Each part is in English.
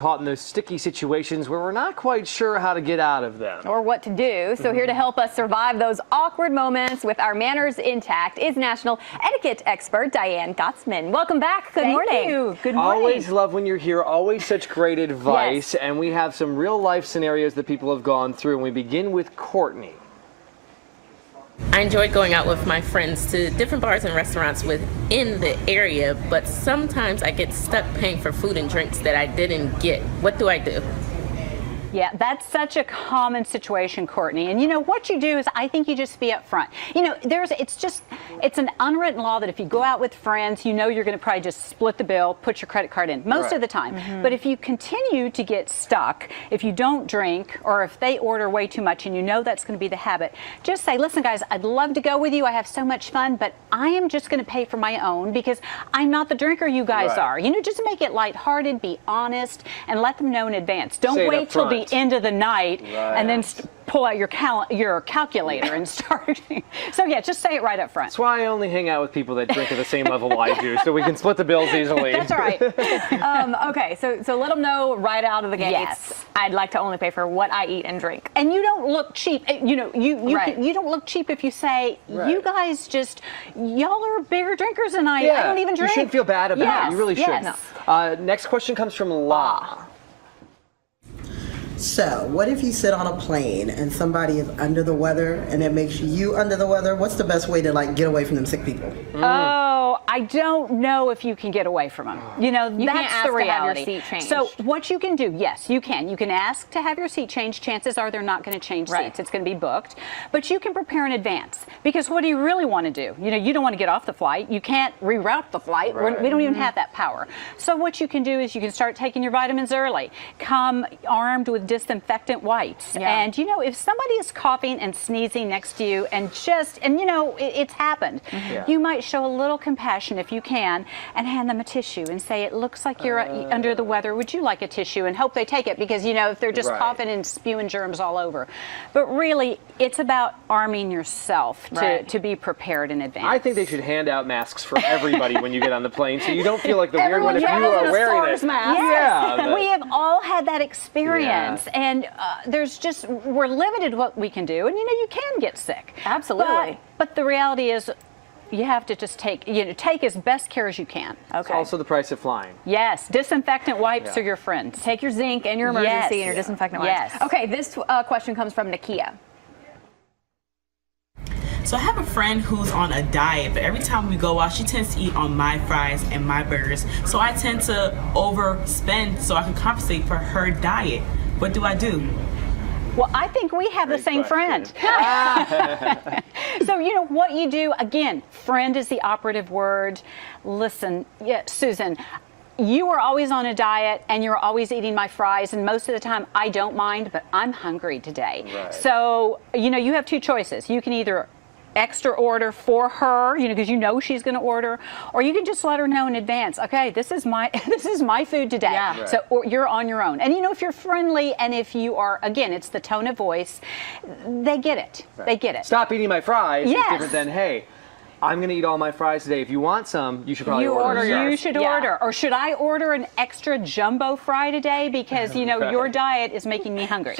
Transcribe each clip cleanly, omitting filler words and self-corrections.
Caught in those sticky situations where we're not quite sure how to get out of them. Or what to do. So here to help us survive those awkward moments with our manners intact is national etiquette expert Diane Gottsman. Welcome back. Good morning. Thank you. Good morning. Always love when you're here. Always such great advice. Yes. And we have some real life scenarios that people have gone through. And we begin with Courtney. I enjoy going out with my friends to different bars and restaurants within the area, but sometimes I get stuck paying for food and drinks that I didn't get. What do I do? Yeah, that's such a common situation, Courtney. And you know what you do is, I think you just be up front. You know, it's an unwritten law that if you go out with friends, you know you're going to probably just split the bill, put your credit card in most of the time. But if you continue to get stuck, if you don't drink, or if they order way too much and you know that's going to be the habit, just say, listen guys, I'd love to go with you. I have so much fun, but I am just going to pay for my own because I'm not the drinker you guys are. You know, just make it lighthearted, be honest, and let them know in advance. Don't wait till the end of the night and then pull out your calculator and start. So yeah, just say it right up front. That's why I only hang out with people that drink at the same level I do, so we can split the bills easily. That's right. Okay, so let them know right out of the gates. Yes. I'd like to only pay for what I eat and drink. And you don't look cheap. You know, you don't look cheap if you say, you guys y'all are bigger drinkers than I. I don't even drink. You shouldn't feel bad about it. You really shouldn't. Next question comes from La. So, what if you sit on a plane and somebody is under the weather and it makes you under the weather? What's the best way to get away from them sick people? Oh, I don't know if you can get away from them. You know, that's the reality. To have your seat changed. So what you can do, yes, you can. You can ask to have your seat changed. Chances are they're not going to change seats. It's going to be booked. But you can prepare in advance. Because what do you really want to do? You know, you don't want to get off the flight. You can't reroute the flight. We don't even have that power. So what you can do is you can start taking your vitamins early. Come armed with disinfectant wipes. And, you know, if somebody is coughing and sneezing next to you and you know, it's happened, you might show a little compassion if you can and hand them a tissue and say, it looks like you're under the weather. Would you like a tissue? And hope they take it, because, you know, if they're just coughing and spewing germs all over. But really, it's about arming yourself to be prepared in advance. I think they should hand out masks for everybody when you get on the plane, so you don't feel like the weird one if you are wearing it. Yes. We have all had that experience. And we're limited what we can do. And, you know, you can get sick. Absolutely. But the reality is, you have to just take as best care as you can. It's also the price of flying. Yes, disinfectant wipes are your friends. Take your zinc and your emergency and your disinfectant wipes. Okay, this question comes from Nakia. So I have a friend who's on a diet, but every time we go out, she tends to eat on my fries and my burgers. So I tend to overspend so I can compensate for her diet. What do I do? Well, I think we have the same friend. So, you know, what you do, again, friend is the operative word. Listen, Susan, you are always on a diet and you're always eating my fries, and most of the time I don't mind, but I'm hungry today. So, you know, you have two choices. You can either extra order for her, you know, because you know she's going to order, or you can just let her know in advance, okay, this is my food today. So you're on your own. And you know, if you're friendly and if you are, again, it's the tone of voice, they get it. They get it. Stop eating my fries is different than, hey, I'm going to eat all my fries today. If you want some, you should probably order. You should order. Or should I order an extra jumbo fry today? Because, you know, your diet is making me hungry.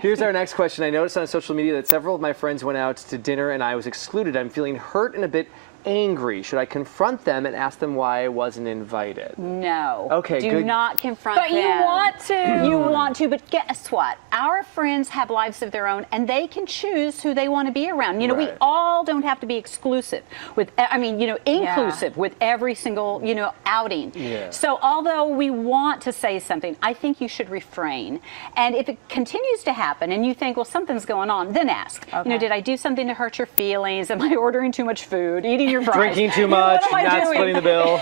Here's our next question. I noticed on social media that several of my friends went out to dinner and I was excluded. I'm feeling hurt and a bit angry. Should I confront them and ask them why I wasn't invited? No. Okay, Do not confront them. But you want to. You want to, but guess what? Our friends have lives of their own, and they can choose who they want to be around. You know, we all don't have to be exclusive with, I mean, you know, inclusive with every single, you know, outing. So although we want to say something, I think you should refrain. And if it continues to happen and you think, well, something's going on, then ask. You know, did I do something to hurt your feelings? Am I ordering too much food? Eating your fries? Drinking too much, not splitting the bill.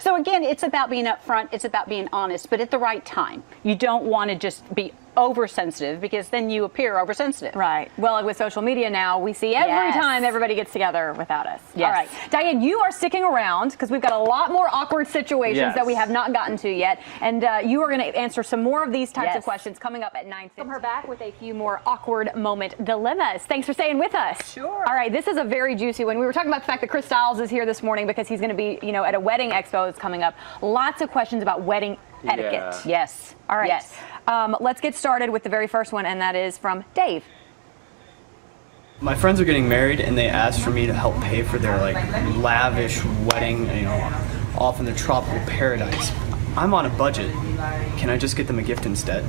So again, it's about being upfront, it's about being honest, but at the right time. You don't want to just be oversensitive, because then you appear oversensitive. Right. Well, with social media now, we see every time everybody gets together without us. All right. Diane, you are sticking around because we've got a lot more awkward situations that we have not gotten to yet. And you are going to answer some more of these types of questions coming up at 9:50. Come her back with a few more awkward moment dilemmas. Thanks for staying with us. Sure. All right. This is a very juicy one. We were talking about the fact that Chris Styles is here this morning because he's going to be, you know, at a wedding expo that's coming up. Lots of questions about wedding etiquette. Yes. All right. Yes. Let's get started with the very first one, and that is from Dave. My friends are getting married, and they asked for me to help pay for their like lavish wedding, off in the tropical paradise. I'm on a budget. Can I just get them a gift instead?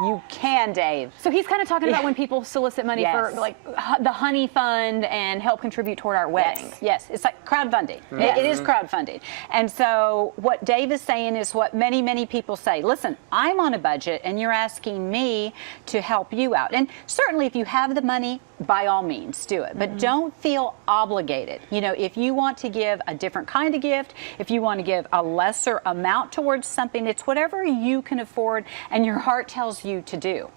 You can, Dave. So he's kind of talking about when people solicit money for like the honey fund and help contribute toward our wedding. Yes. It's like crowdfunding. It is crowdfunding. And so what Dave is saying is what many, many people say. Listen, I'm on a budget and you're asking me to help you out. And certainly if you have the money, by all means, do it. But don't feel obligated. If you want to give a different kind of gift, if you want to give a lesser amount towards something, it's whatever you can afford and your heart tells you to do.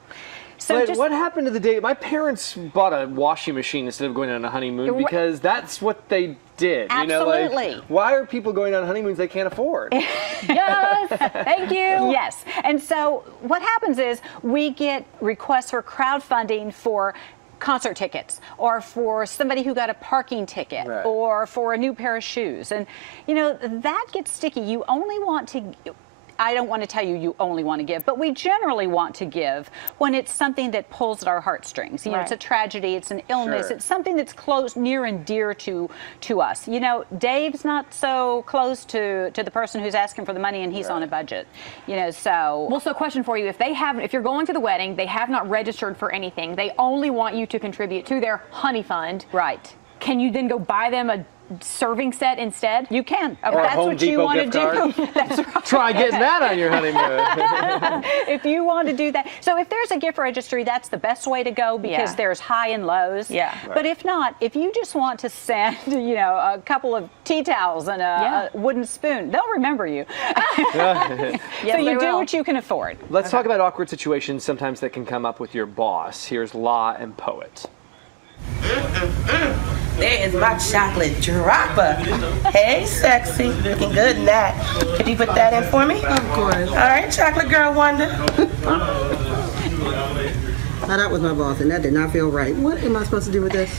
So what happened to the day? My parents bought a washing machine instead of going on a honeymoon because that's what they did. Absolutely. Why are people going on honeymoons they can't afford? Yes, thank you. Yes. And so what happens is we get requests for crowdfunding for concert tickets or for somebody who got a parking ticket or for a new pair of shoes. And, that gets sticky. You only want to... I don't want to tell you only want to give, but we generally want to give when it's something that pulls at our heartstrings. It's a tragedy, it's an illness, it's something that's close, near and dear to us. Dave's not so close to the person who's asking for the money, and he's on a budget. So. Well, so question for you: if you're going to the wedding, they have not registered for anything. They only want you to contribute to their honey fund. Right. Can you then go buy them a serving set instead? You can. Or That's Home what Depot you want to gift do. That's right. Try getting that on your honeymoon. If you want to do that. So if there's a gift registry, that's the best way to go because there's high and lows. Yeah. But if not, if you just want to send, a couple of tea towels and a wooden spoon, they'll remember you. Yes, so you do will. what you can afford. Let's talk about awkward situations sometimes that can come up with your boss. Here's Law and Poet. There is my chocolate dropper. Hey, sexy. Looking good in that. Could you put that in for me? Of course. All right, chocolate girl wonder. Now that was my boss, and that did not feel right. What am I supposed to do with this?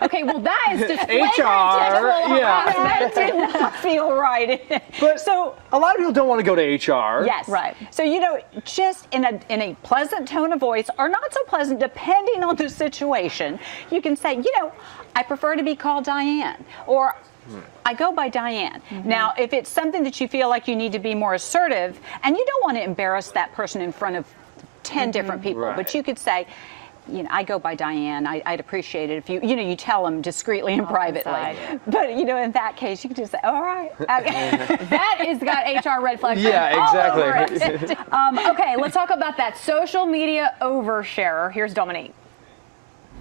Okay, well that is just HR, That did not feel right. But so a lot of people don't want to go to HR. Yes. Right. So, just in a pleasant tone of voice or not so pleasant, depending on the situation, you can say, I prefer to be called Diane, or I go by Diane. Now, if it's something that you feel like you need to be more assertive, and you don't want to embarrass that person in front of 10 different people, but you could say, I go by Diane. I'd appreciate it if you tell them discreetly and privately. But, in that case, you can just say, all right. Okay. That has got HR red flags. Yeah, exactly. All over it. Okay, let's talk about that social media oversharer. Here's Dominique.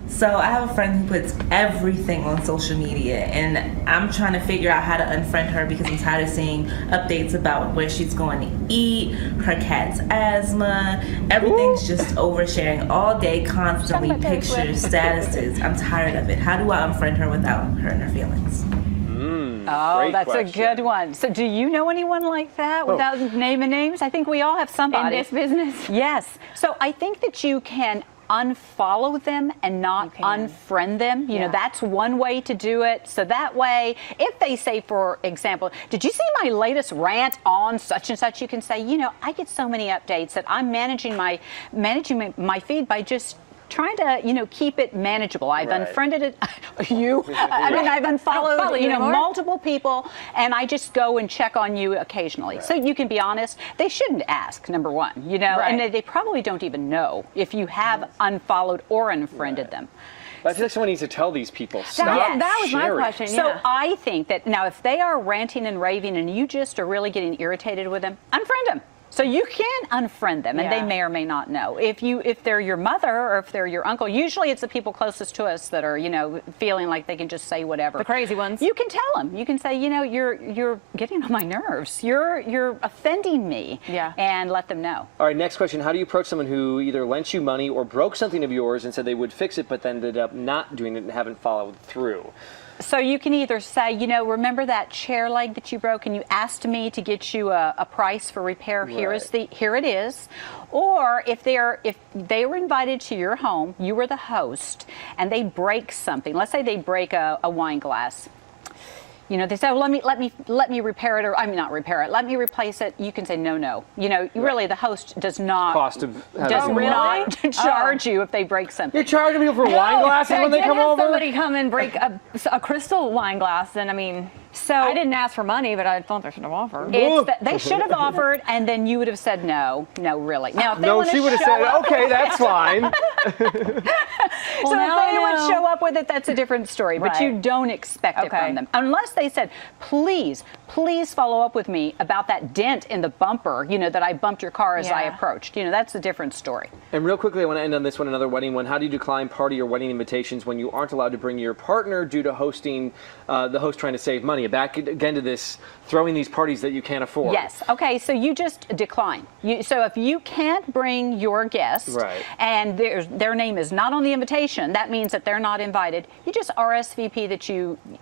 So I have a friend who puts everything on social media, and I'm trying to figure out how to unfriend her because I'm tired of seeing updates about where she's going to eat, her cat's asthma, everything's just oversharing all day, constantly, pictures, statuses. I'm tired of it. How do I unfriend her without hurting her feelings? Oh, that's question. a good one. So do you know anyone like that without naming names? I think we all have somebody. In this business? Yes. So I think that you can unfollow them and not unfriend them. That's one way to do it. So that way, if they say, for example, did you see my latest rant on such and such? You can say, I get so many updates that I'm managing my feed by just trying to, keep it manageable. I've unfriended it. I've unfollowed, multiple people, and I just go and check on you occasionally. So you can be honest. They shouldn't ask, number one, and they probably don't even know if you have unfollowed or unfriended them. But I feel like someone needs to tell these people. That was my question. So I think that now if they are ranting and raving and you just are really getting irritated with them, unfriend them. So you can unfriend them, and they may or may not know. If they're your mother or if they're your uncle, usually it's the people closest to us that are, feeling like they can just say whatever. The crazy ones. You can tell them. You can say, you're getting on my nerves. You're offending me. Yeah. And let them know. All right, next question. How do you approach someone who either lent you money or broke something of yours and said they would fix it, but then ended up not doing it and haven't followed through? So you can either say, remember that chair leg that you broke and you asked me to get you a price for repair? Here it is. Or if they were invited to your home, you were the host, and they break something. Let's say they break a wine glass. You know, they say, well, let me repair it, or I mean, not repair it. Let me replace it. You can say no. You know, really, the host does not charge you if they break something. You're charging people for wine glasses when they come over. Somebody come and break a crystal wine glass, and I mean. So I didn't ask for money, but I thought they should have offered. They should have offered, and then you would have said no, really. Now, if they she would have said, okay, that's fine. So if they would show up with it, that's a different story. But you don't expect it from them, unless they said, please follow up with me about that dent in the bumper. You know, that I bumped your car as I approached. You know, that's a different story. And real quickly, I want to end on this one, another wedding one. How do you decline party or wedding invitations when you aren't allowed to bring your partner due to hosting the host trying to save money? Back again to this throwing these parties that you can't afford. Yes. Okay. So you just decline. So if you can't bring your guest and their name is not on the invitation, that means that they're not invited. You just RSVP that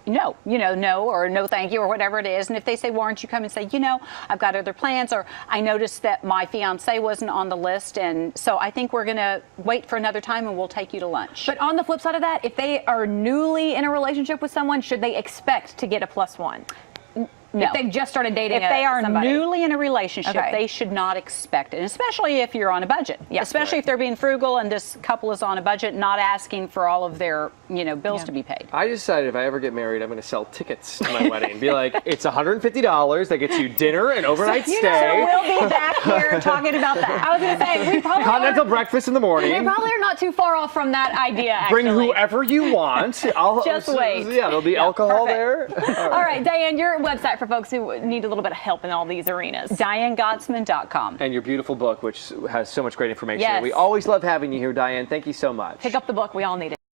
no or no thank you or whatever it is. And if they say, why aren't you coming, and say, I've got other plans, or I noticed that my fiance wasn't on the list, and so I think we're going to wait for another time and we'll take you to lunch. But on the flip side of that, if they are newly in a relationship with someone, should they expect to get a +1? No. If they've just started dating If they are somebody. newly in a relationship, they should not expect it, and especially if you're on a budget. Especially if they're being frugal and this couple is on a budget, not asking for all of their bills to be paid. I decided if I ever get married, I'm going to sell tickets to my wedding. Be like, it's $150 that gets you dinner and overnight stay. So we'll be back here talking about that. I was going to say, we probably continental breakfast in the morning. We probably are not too far off from that idea, actually. Bring whoever you want. Just wait. Yeah, there'll be alcohol there. All right, Diane, your website for folks who need a little bit of help in all these arenas. DianeGottsman.com. And your beautiful book, which has so much great information. Yes. We always love having you here, Diane. Thank you so much. Pick up the book. We all need it.